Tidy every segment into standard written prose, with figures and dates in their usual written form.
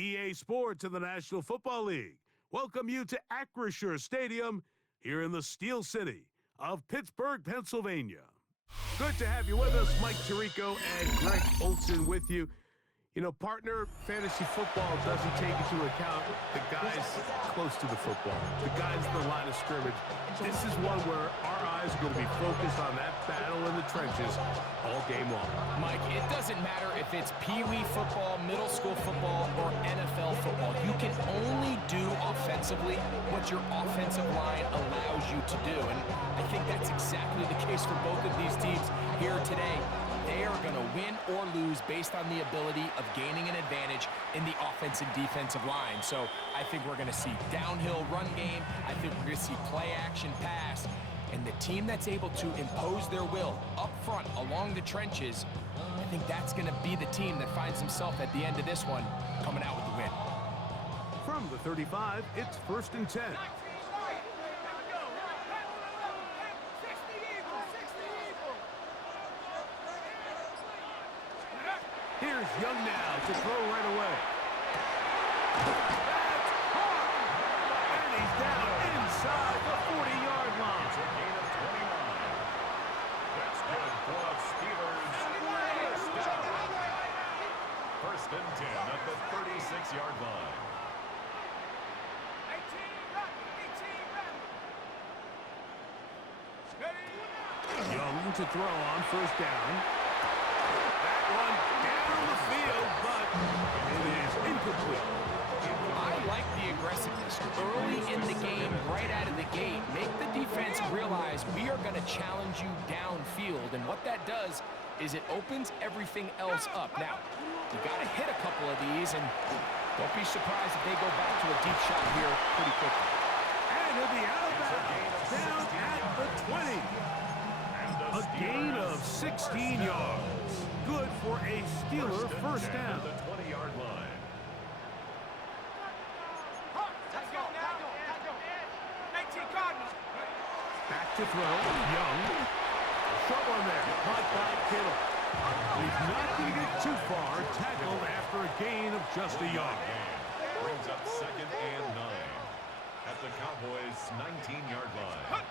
EA Sports and the National Football League welcome you to Acrisure Stadium here in the Steel City of Pittsburgh, Pennsylvania. Good to have you with us. Mike Tirico and Greg Olson with you. You know, partner, fantasy football doesn't take into account the guys close to the football, the guys in the line of scrimmage. This is one where our eyes are going to be focused on that battle in the trenches all game long. Mike, it doesn't matter if it's Pee-wee football, middle school football, or NFL football. You can only do offensively what your offensive line allows you to do. And I think that's exactly the case for both of these teams here today. They are going to win or lose based on the ability of gaining an advantage in the offensive defensive line. So I think we're going to see downhill run game. I think we're going to see play action pass. And the team that's able to impose their will up front along the trenches, I think that's going to be the team that finds himself at the end of this one coming out with the win. From the 35, it's 1st and 10. Here's Young now to throw right away. That's hard! And he's down inside the 40-yard line. It's a gain of 29. That's good for the Steelers. First and 10 at the 36-yard line. Young to throw on 1st down. That one down the field, but it is incomplete. I like the aggressiveness early in the game, right out of the gate. Make the defense realize we are going to challenge you downfield, and what that does is it opens everything else up. Now, you got to hit a couple of these, and don't be surprised if they go back to a deep shot here pretty quickly. And he'll be out of bounds, down at the 20. A gain of 16 yards. Good for a Steeler first down. At the 20-yard line. Back to throw. Young. Short one there. Caught by Kittle. He's not going to get too far. Tackled after a gain of just a yard. Brings up 2nd and 9 at the Cowboys' 19-yard line.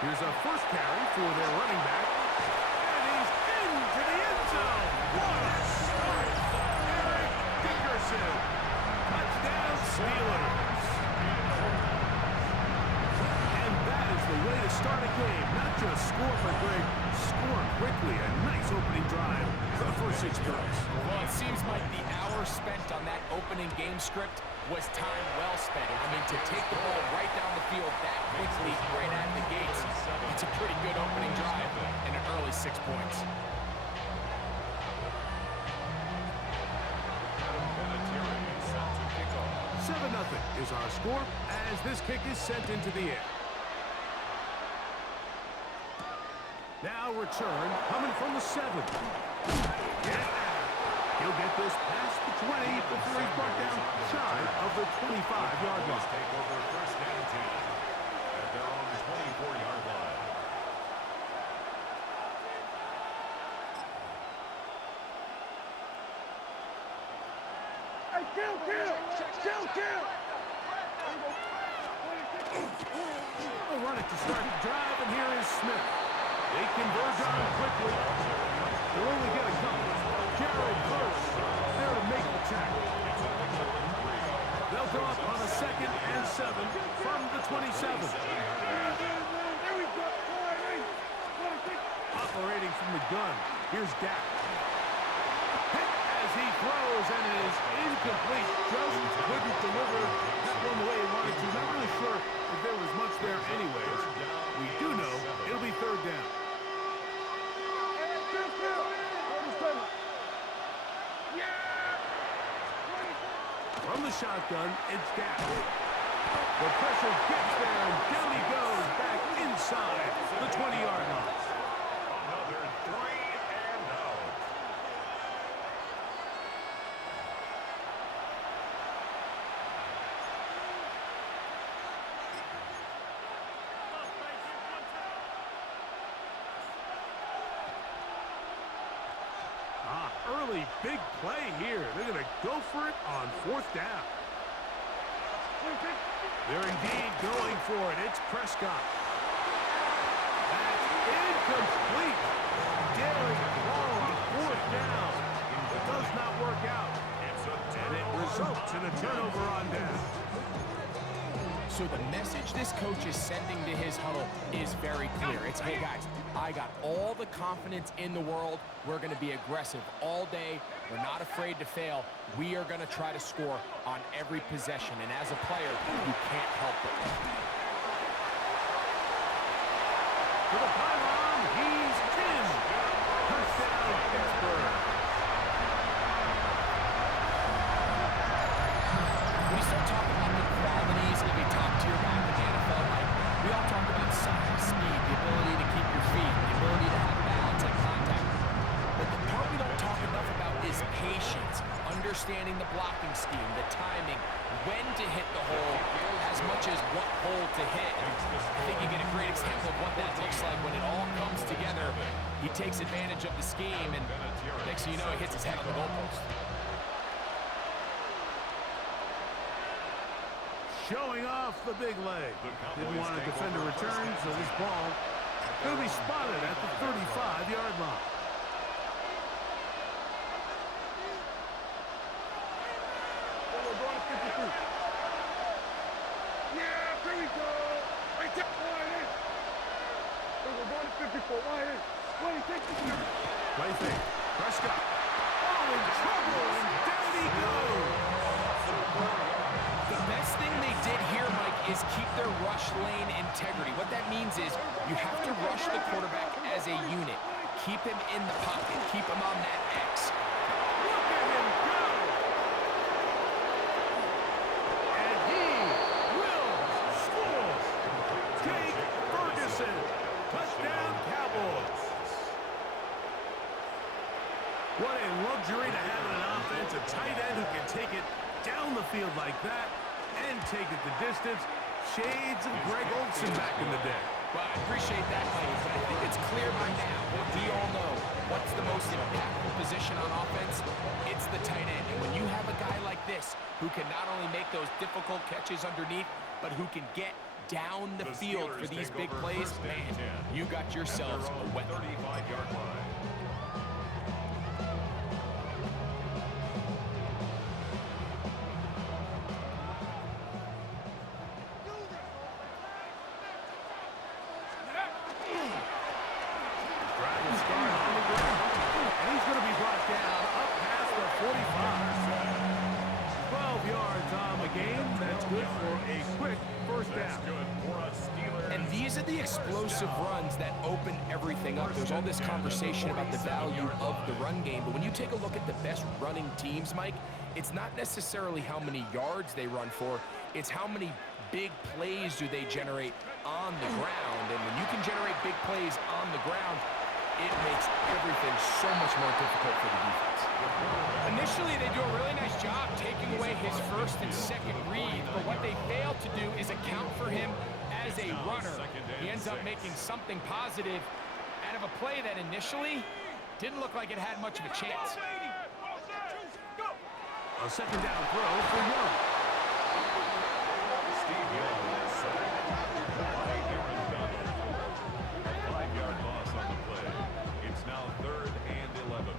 Here's a first carry for their running back. And he's into the end zone. What a start. Eric Dickerson. Touchdown Steelers. And that is the way to start a game. Not just score, but Greg, score quickly. A nice opening drive for the first 6 minutes. Well, it seems like the hour spent on that opening game script was time well spent. I mean, to take the ball right down the field that quickly, right out of the gates, it's a pretty good opening drive and an early 6 points. 7-0 is our score as this kick is sent into the air. Now return coming from the 7. Yeah. He'll get this past the 20 before he's brought down shy of the 25-yard line. Take over 1st and 10 at their own 24-yard line. Hey, kill! They'll run it to start the drive, and here is Smith. They converge on quickly. They'll only get a couple. Jared Verse there to make the tackle. They'll go up on a 2nd and 7 from the 27. Operating from the gun, here's Dak. Hit as he throws, and it is incomplete. Just couldn't deliver that one the way he wanted to. Not really sure if there was much there anyways. We do know it'll be 3rd down. From the shotgun, it's Dak. The pressure gets there, and down he goes back inside the 20-yard line. Another 3 and out. early big play here. They're going to go for it on 4th down. They're indeed going for it. It's Prescott. That's incomplete. Daring ball on 4th down. It does not work out. And it results in a turnover on down. So the message this coach is sending to his huddle is very clear. It's, hey guys, I got all the confidence in the world. We're going to be aggressive all day. We're not afraid to fail. We are going to try to score on every possession. And as a player, you can't help it. To the pylon, he's in. Touchdown, Pittsburgh. When you start talking about the qualities of a top-tier guy in the NFL, like, we all talk about size, speed, the ability to keep your feet, the ability to have balance and contact. But the part we don't talk enough about is patience, understanding the blocking scheme, the timing, when to hit the hole, as much as what hole to hit. I think you get a great example of what that looks like when it all comes together. He takes advantage of the scheme, and next thing you know, he hits his head on the goalpost. Showing off the big leg. Didn't want to defend a return, so this ball will be spotted at the 35-yard line. Yeah, here we go. Right there. We're going to 54. Why take the Play fake. Prescott. Oh, in trouble, and down he goes. The best thing they did here, Mike, is keep their rush lane integrity. What that means is you have to rush the quarterback as a unit. Keep him in the pocket. Keep him on that X. Look at him go. And he will score. Jake Ferguson. Touchdown, Cowboys. What a luxury to have in an offense. A tight end who can take it down the field like that and take it the distance. Shades of Greg Olsen back in the day. Well, I appreciate that, Mike, but I think it's clear by now that we all know what's the most impactful position on offense. It's the tight end. And when you have a guy like this who can not only make those difficult catches underneath, but who can get down the field for these big plays, man, you got yourselves a weapon. 35-yard line. And these are the explosive runs that open everything up. There's all this conversation about the value of the run game, but when you take a look at the best running teams, Mike, it's not necessarily how many yards they run for, it's how many big plays do they generate on the ground. And when you can generate big plays on the ground, it makes everything so much more difficult for the defense. Initially, they do a really nice job taking away his first and second read, but what they fail to do is account for him as a runner. He ends up making something positive out of a play that initially didn't look like it had much of a chance. A second down throw for Young. Steve Young is sacked by Aaron Donald. 5-yard loss on the play. It's now 3rd and 11.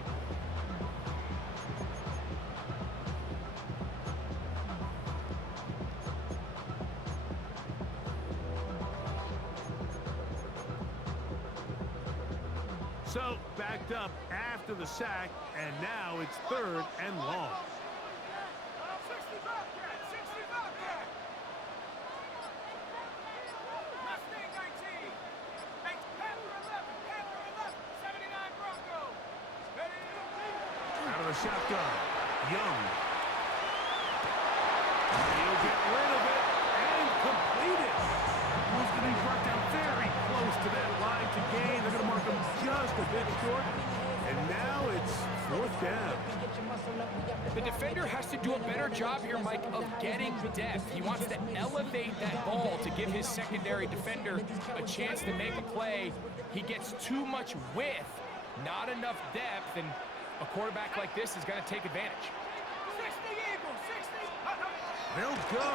So, backed up after the sack, and now it's 3rd and long. Out of the shotgun, Young. He'll get rid of it and complete it. He's going to be brought down very close to that line to gain. They're going to mark him just a bit short. And now it's 4th down. The defender has to do a better job here, Mike, of getting depth. He wants to elevate that ball to give his secondary defender a chance to make a play. He gets too much width, not enough depth, and A quarterback like this is going to take advantage. 60 Eagles, 60. They'll go.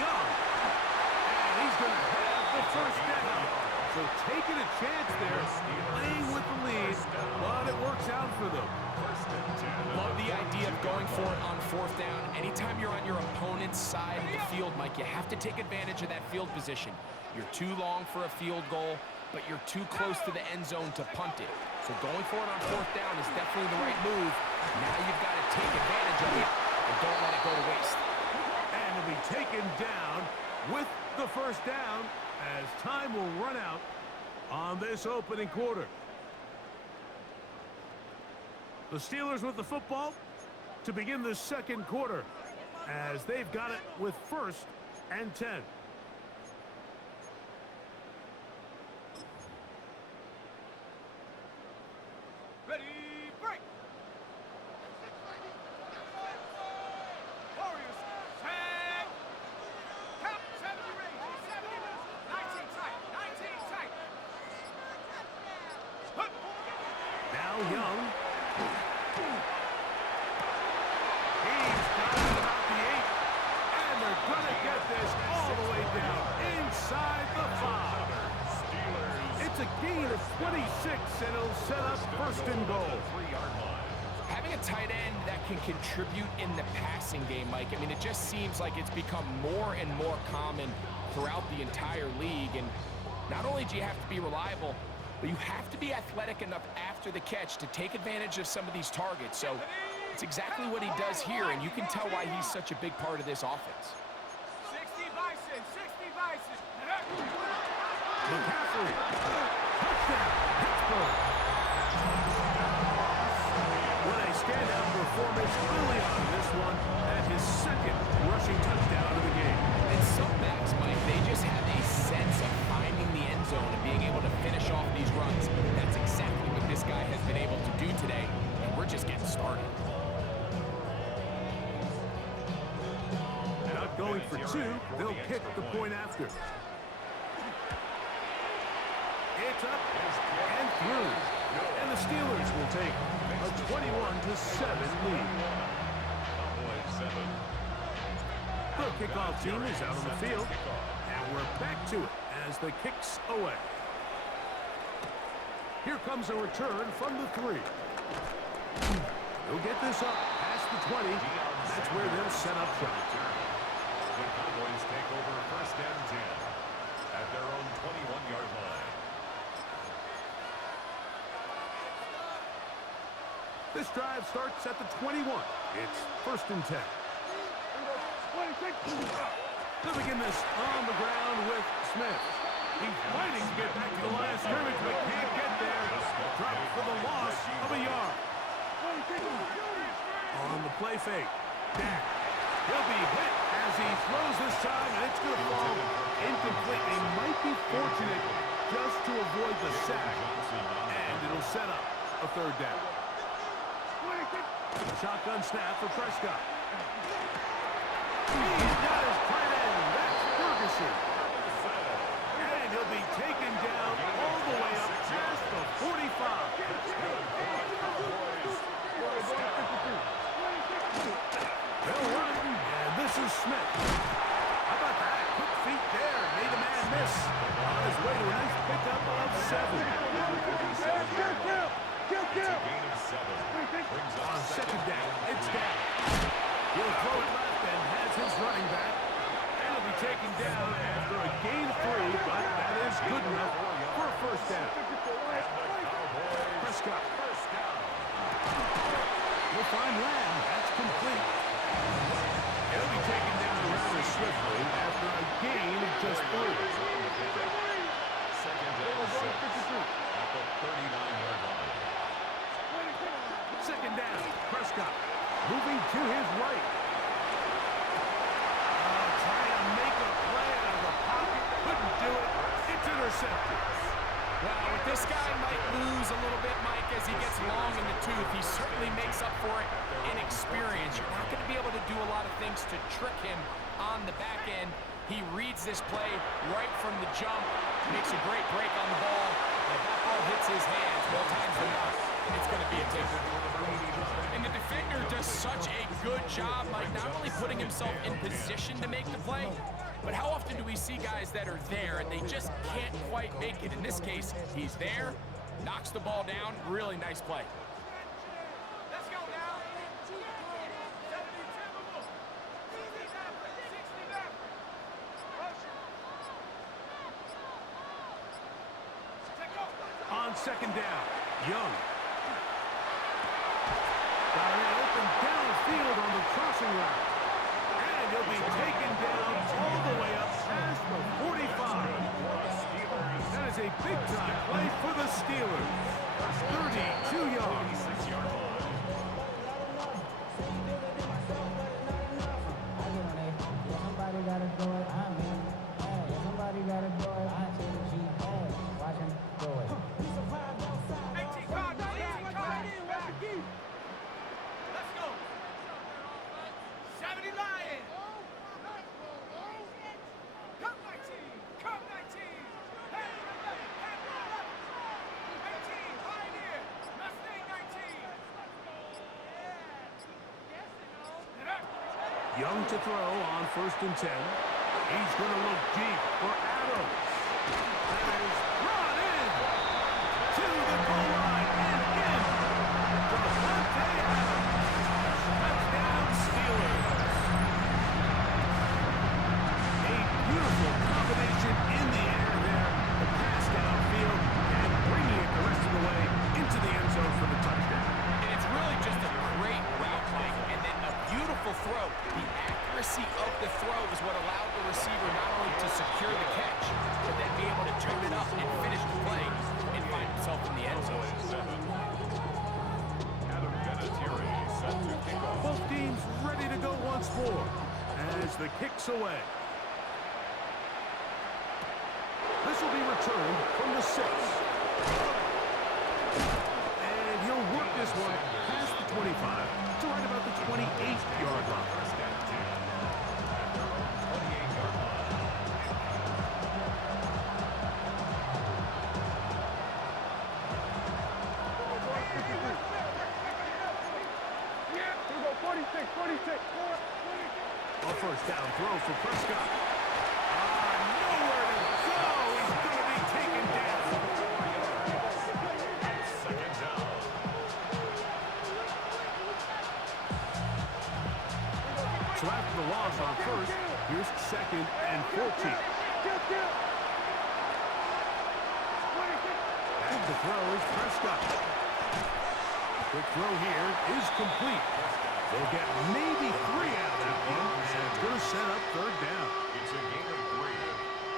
Young. And he's going to have the first down. So taking a chance there, playing with the lead, but it works out for them. Love the idea of going for it on fourth down. Anytime you're on your opponent's side of the field, Mike, you have to take advantage of that field position. You're too long for a field goal, but you're too close to the end zone to punt it. So going for it on fourth down is definitely the right move. Now you've got to take advantage of it and don't let it go to waste. And to be taken down with the first down as time will run out on this opening quarter. The Steelers with the football to begin the second quarter as they've got it with 1st and 10. Ready, break. Warriors, set. Count 70 range, 70. 19 tight, 19 tight. Hup. Now Young. He's got it about the 8. And they're going to get this all the way down inside the 5. It's a gain of 26, and it'll set up 1st and goal. Having a tight end that can contribute in the passing game, Mike, I mean, it just seems like it's become more and more common throughout the entire league. And not only do you have to be reliable, but you have to be athletic enough after the catch to take advantage of some of these targets. So it's exactly what he does here, and you can tell why he's such a big part of this offense. 60 Bison, 60 Bison. McCaffrey. Touchdown, Pittsburgh. What a standout performance early on in this one, and his 2nd rushing touchdown of the game. And some backs, Mike, they just have a sense of finding the end zone and being able to finish off these runs. That's exactly what this guy has been able to do today, and we're just getting started. Not going for 2, they'll kick the point after. It's up and through. And the Steelers will take a 21-7 lead. The kickoff team is out on the field. And we're back to it as the kick's away. Here comes a return from the 3. He'll get this up past the 20. That's where they'll set up shop. The Cowboys take over 1st and 10 at their own 21-yard line. This drive starts at the 21. It's 1st and 10. They'll begin this on the ground with Smith. He's fighting to get back to the line of scrimmage, but can't get there. Dropped for the loss of a yard. On the play fake. Dak. He'll be hit as he throws this time, and it's going to fall incomplete. They might be fortunate just to avoid the sack, and it'll set up a 3rd down. Shotgun snap for Prescott. He's got his tight end. That's Ferguson. And he'll be taken down all the way up past the 45. They'll run, and this is Smith. How about that? Quick feet there. Made a man miss. On his way to a nice pickup of 7. On 2nd down, it's down. He'll throw it left and has his running back. And he'll be taken down after a gain of 3, but that is good enough for a 1st down. Prescott. He'll find Lamb. That's complete. He'll be taken down rather swiftly after a gain of just 3. 2nd and 6 at the 39-yard line. 2nd down, Prescott moving to his right. Trying to make a play out of the pocket, couldn't do it. It's intercepted. Well, this guy might lose a little bit, Mike, as he gets long in the tooth. He certainly makes up for it in experience. You're not going to be able to do a lot of things to trick him on the back end. He reads this play right from the jump, makes a great break on the ball, and if that ball hits his hands more times than not, It's going to be a takeover. And the defender does such a good job, Mike, not only putting himself in position to make the play, but how often do we see guys that are there and they just can't quite make it? In this case, he's there, knocks the ball down. Really nice play. Let's go now. 72. 69. Take off. On second down, Young. Got an open downfield on the crossing route. And he'll be taken down all the way up past the 45. That is a big-time play for the Steelers. 32 yards. Somebody gotta do it. I'm in. Hey, somebody gotta do it. I take the G. Hey, watch him do it. 18 card. 18 card. Let's go. 70 Lions. Come 19. Come 19. Hey, 18 Pioneer. Mustang 19. Young to throw on 1st and 10. He's going to look deep for Adams. That is brought in to the goal line and in. Devontae Adams. Touchdown Steelers. A beautiful combination in the air there. The pass downfield and bringing it the rest of the way into the end zone for the touchdown. And it's really just a great route, Mike, and then a beautiful throw. The accuracy of the throw is what allowed the receiver not only to secure the catch, but then be able to turn it up and finish the play and find himself in the end zone. Adam Vinatieri set to kick off. Both teams ready to go once more as the kick's away. This will be returned from the 6. And he'll work this one past the 25 to right about the 28-yard line. First and 10. At their own 28-yard line. A first down throw for Prescott. Nowhere to go. He's going to be taken down. Second down. So after the loss on 1st, here's 2nd and 14. Back to throw is Prescott. Quick throw here is complete. They'll get maybe 3 out of that one, and it's going to set up 3rd down. It's a game of 3.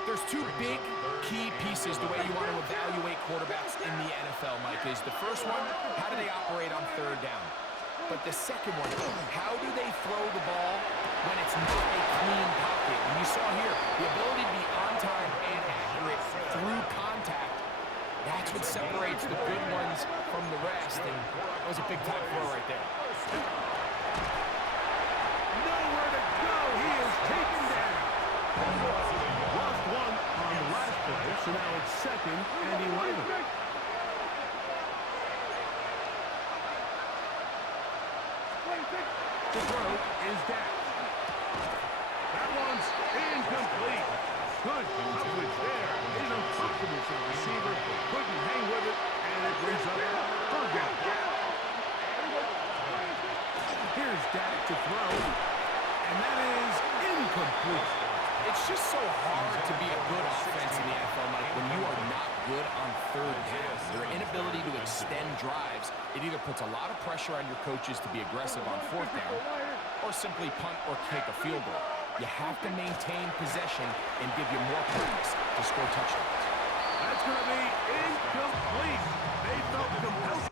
There's two big key pieces the way you want to evaluate quarterbacks in the NFL, Mike, is the first one, how do they operate on 3rd down? But the second one, how do they throw the ball when it's not a clean pocket? And you saw here, the ability to be on time and accurate through contact, that's what separates the good ones from the rest, and that was a big-time throw right there. Nowhere to go. He is taken down. Lost 1 on the last play, so now it's 2nd and 11. The throw is down. That one's incomplete. Good coverage there. Is uncomfortable for the receiver. Couldn't hang with it, and it brings up 3rd down. Here's Dak to throw, and that is incomplete. It's just so hard to be a good offense in the NFL, Mike, when you are not good on 3rd down. Your inability to extend drives, it either puts a lot of pressure on your coaches to be aggressive on 4th down or simply punt or kick a field goal. You have to maintain possession and give you more points to score touchdowns. That's going to be incomplete. They felt compelled